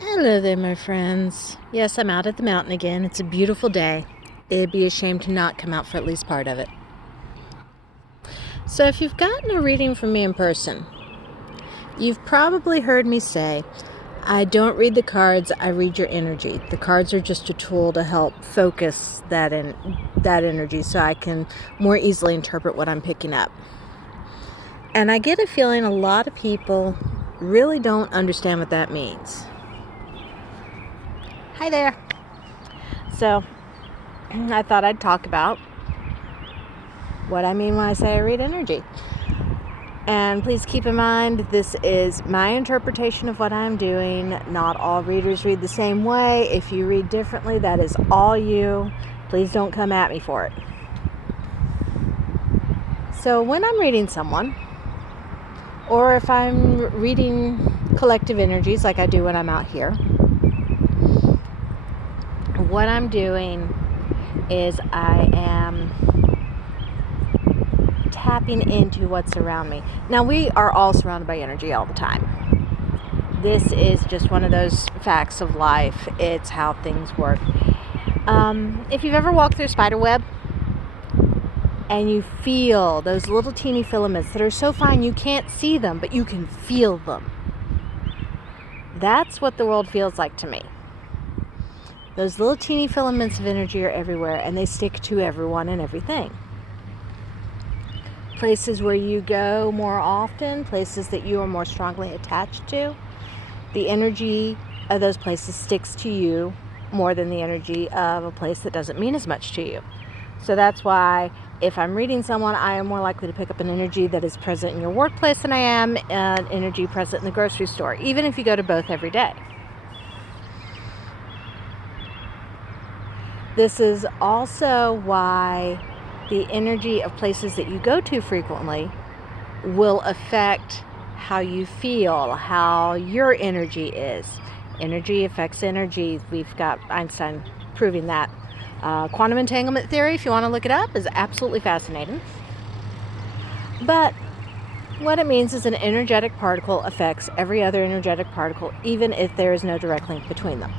Hello there, my friends. Yes, I'm out at the mountain again. It's a beautiful day. It'd be a shame to not come out for at least part of it. So if you've gotten a reading from me in person, you've probably heard me say, I don't read the cards, I read your energy. The cards are just a tool to help focus that energy so I can more easily interpret what I'm picking up. And I get a feeling a lot of people really don't understand what that means. Hi there. So, I thought I'd talk about what I mean when I say I read energy. And please keep in mind, this is my interpretation of what I'm doing. Not all readers read the same way. If you read differently, that is all you. Please don't come at me for it. So when I'm reading someone, or if I'm reading collective energies like I do when I'm out here, what I'm doing is I am tapping into what's around me. Now, we are all surrounded by energy all the time. This is just one of those facts of life. It's how things work. If you've ever walked through a spider web and you feel those little teeny filaments that are so fine you can't see them, but you can feel them. That's what the world feels like to me. Those little teeny filaments of energy are everywhere, and they stick to everyone and everything. Places where you go more often, places that you are more strongly attached to, the energy of those places sticks to you more than the energy of a place that doesn't mean as much to you. So that's why if I'm reading someone, I am more likely to pick up an energy that is present in your workplace than I am an energy present in the grocery store, even if you go to both every day. This is also why the energy of places that you go to frequently will affect how you feel, how your energy is. Energy affects energy. We've got Einstein proving that. Quantum entanglement theory, if you want to look it up, is absolutely fascinating. But what it means is an energetic particle affects every other energetic particle, even if there is no direct link between them.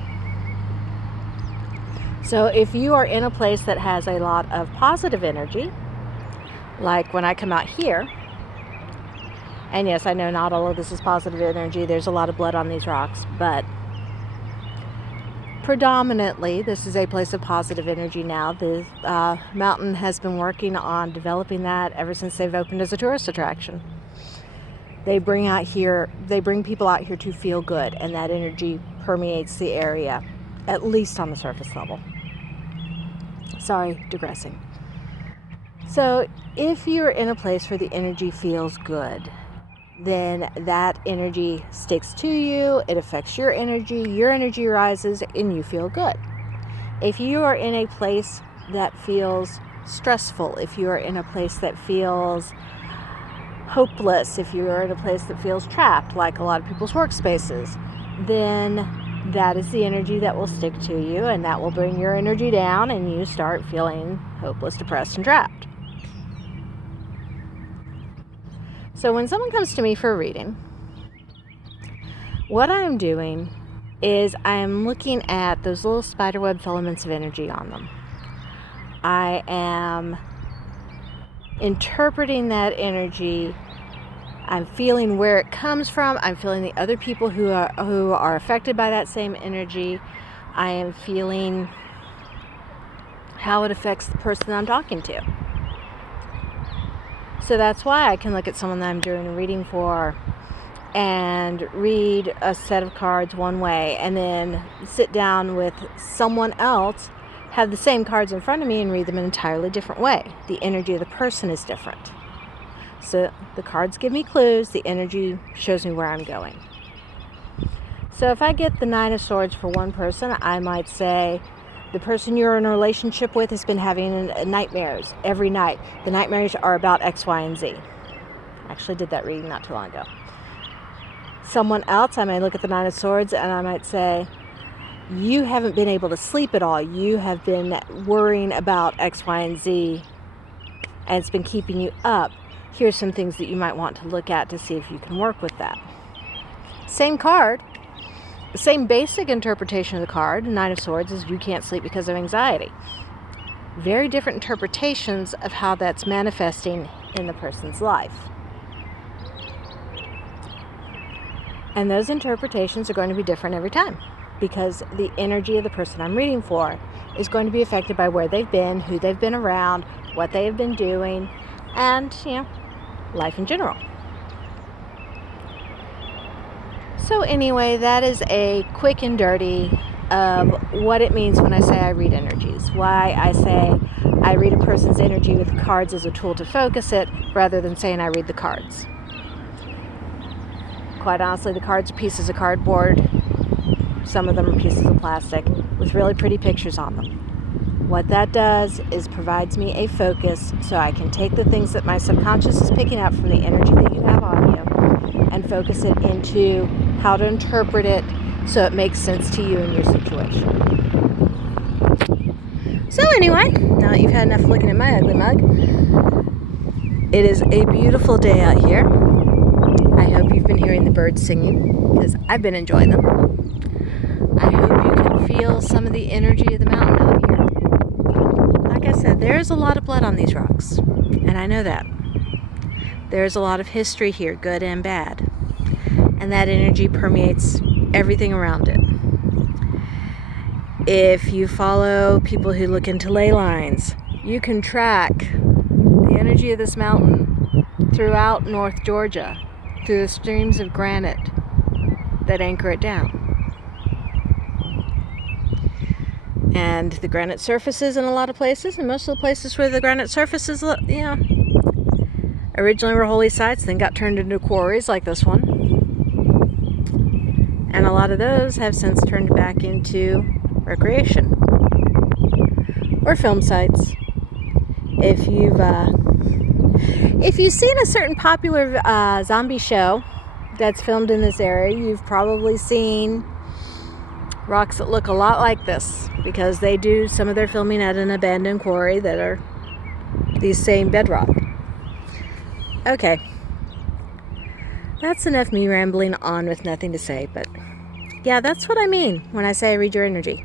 So if you are in a place that has a lot of positive energy, like when I come out here, and yes, I know not all of this is positive energy, there's a lot of blood on these rocks, but predominantly this is a place of positive energy now. The mountain has been working on developing that ever since they've opened as a tourist attraction. They bring people out here to feel good, and that energy permeates the area, at least on the surface level. Sorry, digressing. So if you're in a place where the energy feels good, then that energy sticks to you, it affects your energy rises, and you feel good. If you are in a place that feels stressful, if you are in a place that feels hopeless, if you are in a place that feels trapped, like a lot of people's workspaces, then that is the energy that will stick to you, and that will bring your energy down, and you start feeling hopeless, depressed, and trapped. So when someone comes to me for a reading, what I'm doing is I'm looking at those little spiderweb filaments of energy on them. I am interpreting that energy. I'm feeling where it comes from. I'm feeling the other people who are affected by that same energy. I am feeling how it affects the person I'm talking to. So that's why I can look at someone that I'm doing a reading for and read a set of cards one way, and then sit down with someone else, have the same cards in front of me, and read them an entirely different way. The energy of the person is different. So the cards give me clues, the energy shows me where I'm going. So if I get the Nine of Swords for one person, I might say, the person you're in a relationship with has been having nightmares every night. The nightmares are about X, Y, and Z. I actually did that reading not too long ago. Someone else, I may look at the Nine of Swords and I might say, you haven't been able to sleep at all. You have been worrying about X, Y, and Z, and it's been keeping you up. Here's some things that you might want to look at to see if you can work with that. Same card, The same basic interpretation of the card, Nine of Swords, is you can't sleep because of anxiety. Very different interpretations of how that's manifesting in the person's life. And those interpretations are going to be different every time, because the energy of the person I'm reading for is going to be affected by where they've been, who they've been around, what they have been doing, and, life in general. So anyway, that is a quick and dirty of what it means when I say I read energies. Why I say I read a person's energy with cards as a tool to focus it, rather than saying I read the cards. Quite honestly, the cards are pieces of cardboard. Some of them are pieces of plastic with really pretty pictures on them. What that does is provides me a focus so I can take the things that my subconscious is picking up from the energy that you have on you and focus it into how to interpret it so it makes sense to you and your situation. So anyway, now that you've had enough looking at my ugly mug, it is a beautiful day out here. I hope you've been hearing the birds singing, because I've been enjoying them. I hope you can feel some of the energy of the mountain out here. Like I said, there's a lot of blood on these rocks, and I know that. There's a lot of history here, good and bad, and that energy permeates everything around it. If you follow people who look into ley lines, you can track the energy of this mountain throughout North Georgia, through the streams of granite that anchor it down. And the granite surfaces in a lot of places, and most of the places where the granite surfaces, originally were holy sites, then got turned into quarries like this one. And a lot of those have since turned back into recreation or film sites. If you've seen a certain popular zombie show that's filmed in this area, you've probably seen rocks that look a lot like this, because they do some of their filming at an abandoned quarry that are these same bedrock. Okay, that's enough me rambling on with nothing to say, but yeah, that's what I mean when I say I read your energy.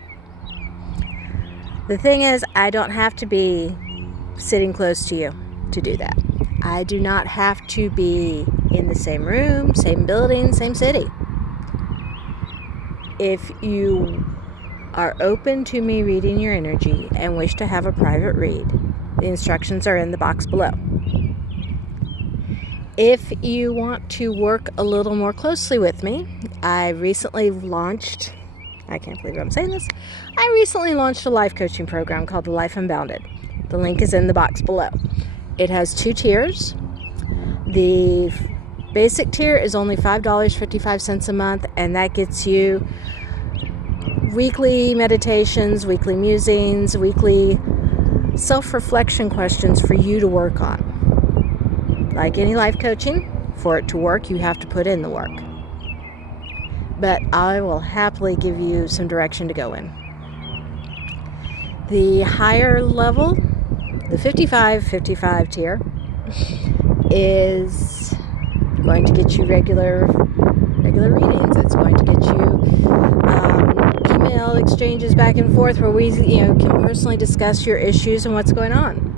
The thing is, I don't have to be sitting close to you to do that. I do not have to be in the same room, same building, same city. If you are open to me reading your energy and wish to have a private read, the instructions are in the box below. If you want to work a little more closely with me, I recently launched a life coaching program called the Life Unbounded. The link is in the box below. It has 2 tiers. The basic tier is only $5.55 a month, and that gets you weekly meditations, weekly musings, weekly self-reflection questions for you to work on. Like any life coaching, for it to work, you have to put in the work. But I will happily give you some direction to go in. The higher level, the 55 tier, is going to get you regular readings. It's going to get you email exchanges back and forth where we can personally discuss your issues and what's going on.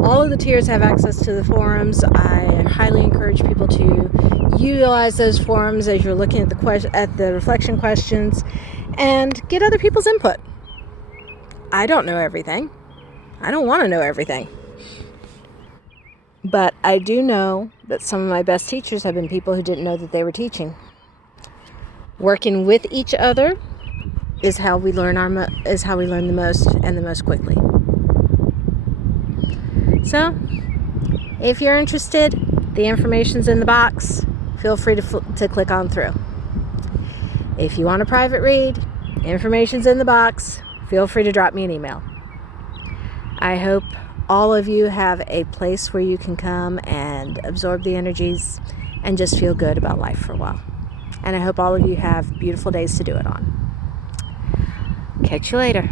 All of the tiers have access to the forums. I highly encourage people to utilize those forums as you're looking at the reflection questions and get other people's input. I don't know everything. I don't want to know everything. But I do know that some of my best teachers have been people who didn't know that they were teaching. Working with each other is how we learn the most and the most quickly. So, if you're interested, the information's in the box. Feel free to click on through. If you want a private read, information's in the box. Feel free to drop me an email. I hope all of you have a place where you can come and absorb the energies and just feel good about life for a while. And I hope all of you have beautiful days to do it on. Catch you later.